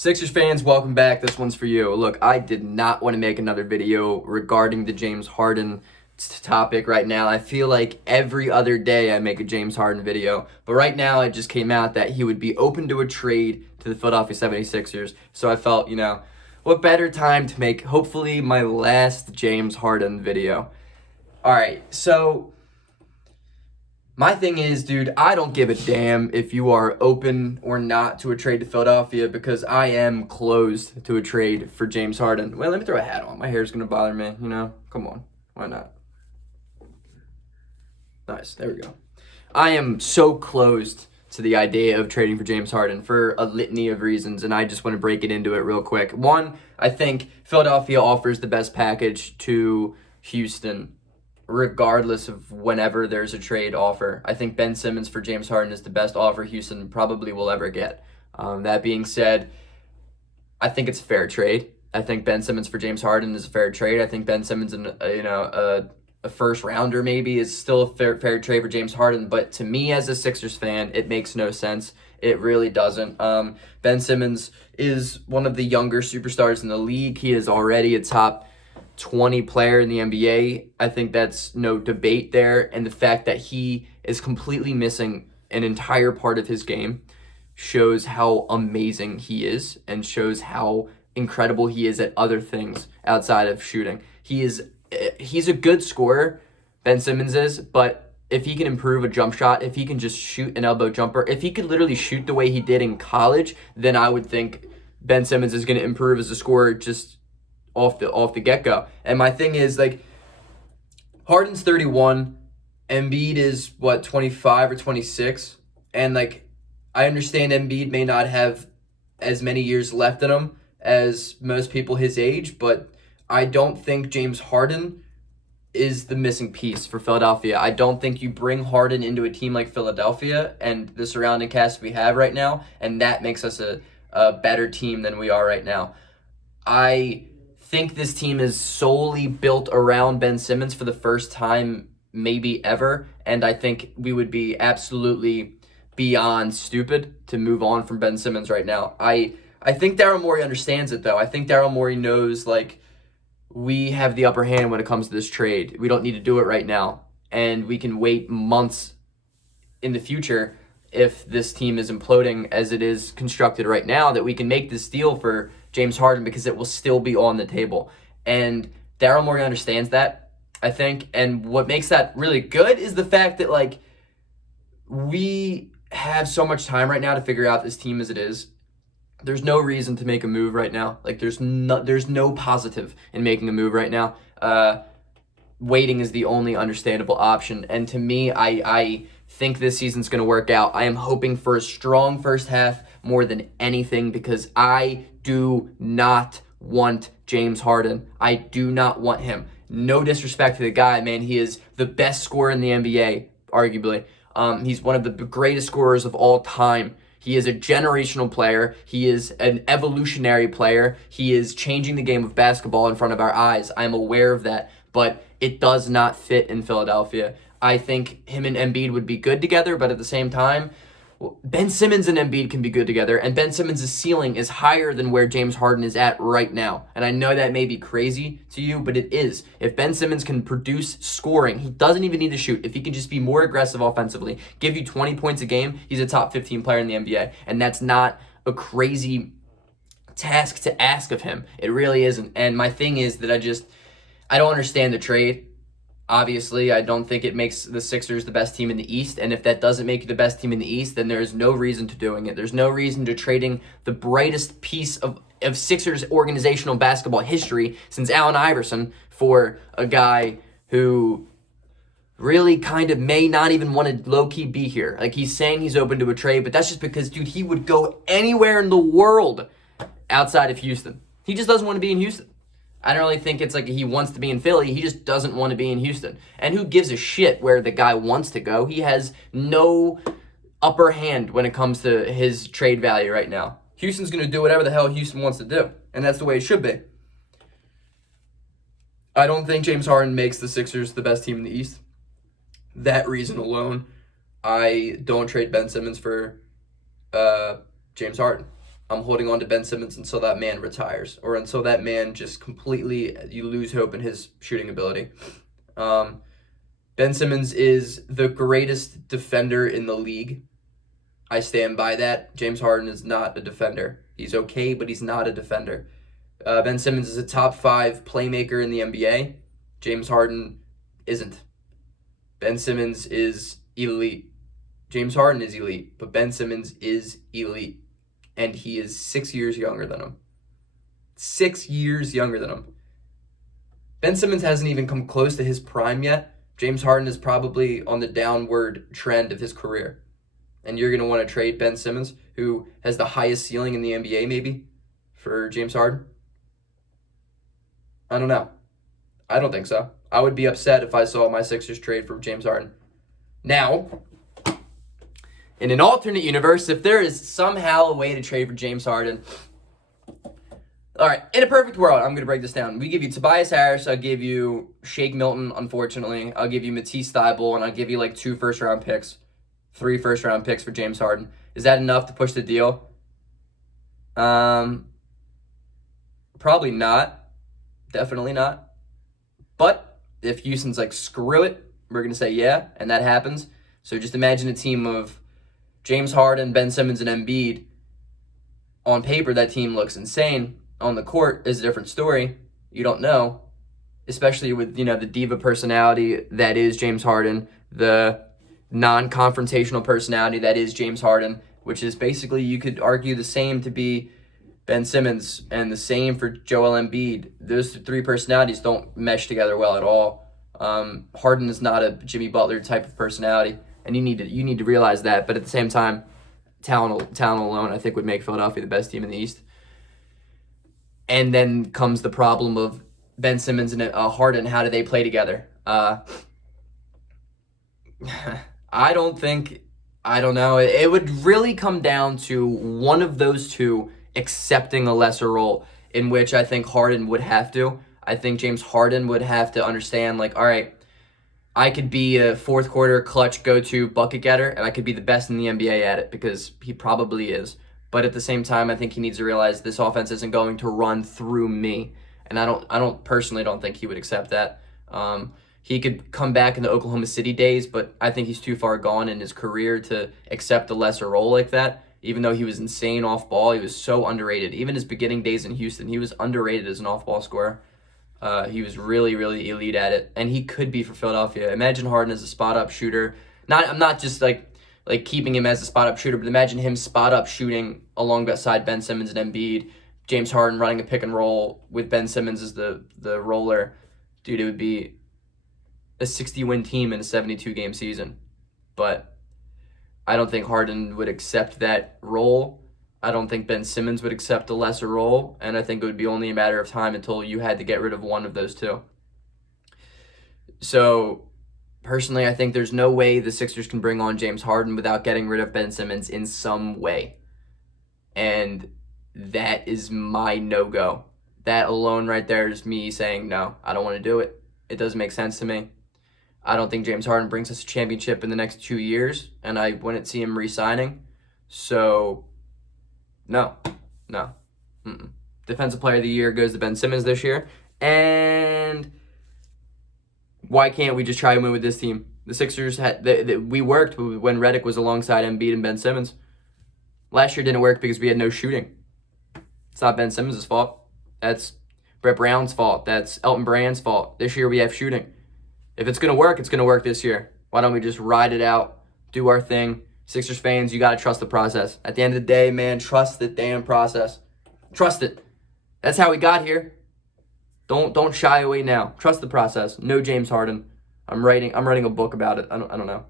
Sixers fans, welcome back. This one's for you. Look, I did not want to make another video regarding the James Harden topic right now. I feel like every other day I make a James Harden video, but right now it just came out that he would be open to a trade to the Philadelphia 76ers. So I felt, what better time to make hopefully my last James Harden video. All right, so my thing is, dude, I don't give a damn if you are open or not to a trade to Philadelphia because I am closed to a trade for James Harden. Well, let me throw a hat on. My hair's going to bother me, Come on. Why not? Nice. There we go. I am so closed to the idea of trading for James Harden for a litany of reasons, and I just want to break it into it real quick. One, I think Philadelphia offers the best package to Houston regardless of whenever there's a trade offer. I think Ben Simmons for James Harden is the best offer Houston probably will ever get. That being said, I think it's a fair trade. I think Ben Simmons for James Harden is a fair trade. I think Ben Simmons, a first rounder maybe is still a fair trade for James Harden. But to me as a Sixers fan, it makes no sense. It really doesn't. Ben Simmons is one of the younger superstars in the league. He is already a top 20 player in the NBA. I think that's no debate there. And the fact that he is completely missing an entire part of his game shows how amazing he is and shows how incredible he is at other things outside of shooting. He's a good scorer, Ben Simmons is, but if he can improve a jump shot, if he can just shoot an elbow jumper, if he could literally shoot the way he did in college, then I would think Ben Simmons is going to improve as a scorer just off the get-go. And my thing is, Harden's 31, Embiid is 25 or 26, and I understand Embiid may not have as many years left in him as most people his age, but I don't think James Harden is the missing piece for Philadelphia. I don't think you bring Harden into a team like Philadelphia and the surrounding cast we have right now, and that makes us a better team than we are right now. I think this team is solely built around Ben Simmons for the first time maybe ever, and I think we would be absolutely beyond stupid to move on from Ben Simmons right now. I think Daryl Morey understands it, though. I think Daryl Morey knows, we have the upper hand when it comes to this trade. We don't need to do it right now, and we can wait months in the future if this team is imploding as it is constructed right now, that we can make this deal for James Harden because it will still be on the table. And Daryl Morey understands that, I think. And what makes that really good is the fact that, we have so much time right now to figure out this team as it is. There's no reason to make a move right now. There's no positive in making a move right now. Waiting is the only understandable option. And to me, I think this season's going to work out. I am hoping for a strong first half more than anything because I do not want James Harden. I do not want him. No disrespect to the guy, man. He is the best scorer in the NBA, arguably. He's one of the greatest scorers of all time. He is a generational player. He is an evolutionary player. He is changing the game of basketball in front of our eyes. I'm aware of that, but it does not fit in Philadelphia. I think him and Embiid would be good together, but at the same time, Ben Simmons and Embiid can be good together, and Ben Simmons' ceiling is higher than where James Harden is at right now. And I know that may be crazy to you, but it is. If Ben Simmons can produce scoring, he doesn't even need to shoot. If he can just be more aggressive offensively, give you 20 points a game, he's a top 15 player in the NBA. And that's not a crazy task to ask of him. It really isn't. And my thing is that I don't understand the trade. Obviously, I don't think it makes the Sixers the best team in the East, and if that doesn't make you the best team in the East, then there is no reason to doing it. There's no reason to trading the brightest piece of Sixers organizational basketball history since Allen Iverson for a guy who really kind of may not even want to low-key be here. He's saying he's open to a trade, but that's just because, dude, he would go anywhere in the world outside of Houston. He just doesn't want to be in Houston. I don't really think it's he wants to be in Philly. He just doesn't want to be in Houston. And who gives a shit where the guy wants to go? He has no upper hand when it comes to his trade value right now. Houston's going to do whatever the hell Houston wants to do. And that's the way it should be. I don't think James Harden makes the Sixers the best team in the East. That reason alone, I don't trade Ben Simmons for James Harden. I'm holding on to Ben Simmons until that man retires, or until that man just completely, you lose hope in his shooting ability. Ben Simmons is the greatest defender in the league. I stand by that. James Harden is not a defender. He's okay, but he's not a defender. Ben Simmons is a top 5 playmaker in the NBA. James Harden isn't. Ben Simmons is elite. James Harden is elite, but Ben Simmons is elite. And he is 6 years younger than him. 6 years younger than him. Ben Simmons hasn't even come close to his prime yet. James Harden is probably on the downward trend of his career. And you're going to want to trade Ben Simmons, who has the highest ceiling in the NBA maybe, for James Harden? I don't know. I don't think so. I would be upset if I saw my Sixers trade for James Harden. Now, in an alternate universe, if there is somehow a way to trade for James Harden, all right, in a perfect world, I'm going to break this down. We give you Tobias Harris, I'll give you Shake Milton, unfortunately. I'll give you Matisse Thybulle, and I'll give you like 2 first-round picks, 3 first-round picks for James Harden. Is that enough to push the deal? Probably not. Definitely not. But if Houston's like, screw it, we're going to say yeah, and that happens. So just imagine a team of James Harden, Ben Simmons, and Embiid. On paper, that team looks insane. On the court is a different story. You don't know, especially with, the diva personality that is James Harden, the non-confrontational personality that is James Harden, which is basically, you could argue the same to be Ben Simmons and the same for Joel Embiid. Those 3 personalities don't mesh together well at all. Harden is not a Jimmy Butler type of personality, and you need to realize that. But at the same time, talent alone, I think, would make Philadelphia the best team in the East. And then comes the problem of Ben Simmons and Harden. How do they play together? I don't know. It would really come down to one of those two accepting a lesser role, in which I think Harden would have to. I think James Harden would have to understand, like, all right, I could be a fourth quarter clutch go-to bucket getter, and I could be the best in the NBA at it, because he probably is. But at the same time, I think he needs to realize this offense isn't going to run through me. And I personally don't think he would accept that. He could come back in the Oklahoma City days, but I think he's too far gone in his career to accept a lesser role like that. Even though he was insane off ball, he was so underrated. Even his beginning days in Houston, he was underrated as an off ball scorer. He was really, really elite at it, and he could be for Philadelphia. Imagine Harden as a spot up shooter. I'm not just like keeping him as a spot up shooter, but imagine him spot up shooting alongside Ben Simmons and Embiid. James Harden running a pick and roll with Ben Simmons as the roller. Dude, it would be a 60-win team in a 72-game season. But I don't think Harden would accept that role. I don't think Ben Simmons would accept a lesser role, and I think it would be only a matter of time until you had to get rid of one of those two. So, personally, I think there's no way the Sixers can bring on James Harden without getting rid of Ben Simmons in some way. And that is my no-go. That alone right there is me saying, no, I don't want to do it. It doesn't make sense to me. I don't think James Harden brings us a championship in the next 2 years, and I wouldn't see him re-signing. So, no. Defensive Player of the Year goes to Ben Simmons this year. And why can't we just try and win with this team? The Sixers, we worked when Redick was alongside Embiid and Ben Simmons. Last year didn't work because we had no shooting. It's not Ben Simmons' fault. That's Brett Brown's fault. That's Elton Brand's fault. This year we have shooting. If it's going to work, it's going to work this year. Why don't we just ride it out, do our thing? Sixers fans, you got to trust the process. At the end of the day, man, trust the damn process. Trust it. That's how we got here. Don't shy away now. Trust the process. No James Harden. I'm writing a book about it. I don't know.